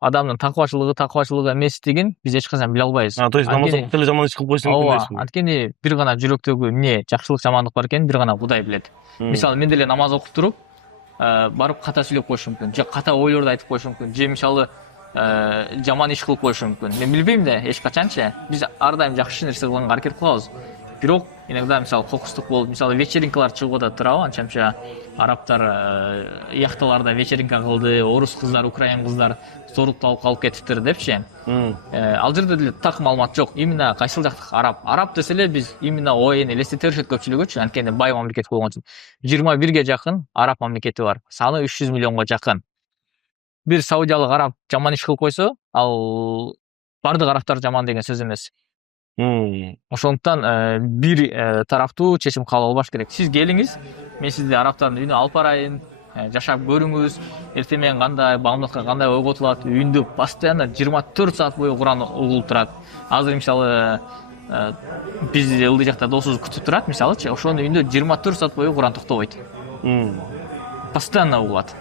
адамдын такыбачылыгы эмес деген биз эч качан биле албайбыз. То есть намаз окуп деле жаман иш кылып коюшу мүмкүн ооба, эмесби? анткени бир гана жүрөктөгү эмне жакшылык жамандык бар экенин бир гана Кудай билет. Мисалы мен деле намаз окуп туруп барып ката сүйлөп коюшум мүмкүн, же ката ойлорду айтып коюшум мүмкүн, же мисалы жаман иш кылып коюшум мүмкүн. Мен билбейм да эч качанчы. Биз ар дайым жакшы нерсе кылганга аракет кылабыз. Бирок иногда мисалы кокустук болуп, мисалы вечеринкалар чыгып атат туурабы? Анчамча арабтар яхталарда вечеринка кылды, орус кыздар, украин кыздар сорукталып калып кетиптир депчи. Ал жерде деле так маалымат жок. Именно кайсыл жактык араб. Араб десе эле биз именно ООН элестете беришет көпчүлүгүчү, анткени бай мамлекет болгон үчүн. 21 жакын араб мамлекети бар. Саны 300 миллионго жакын. Бир саудиялык араб жаман иш кылып койсо, ал бардык арабтар жаман деген сөз эмес. Ошондуктан бир тараптуу чечим кабыл албаш керек. Сиз келиңиз, мен сизди арабтардын үйүнө алып барайын, жашап көрүңүз, эртең менен кандай, багымдатка кандай ой котулат, үйүндө постоянно 24 саат бою Куран угулуп турат. Азыр мисалы биз ылдый жакта досубуз күтүп турат, мисалычы, ошонун үйүндө 24 саат бою Куран токтобойт. Постоянно угулат.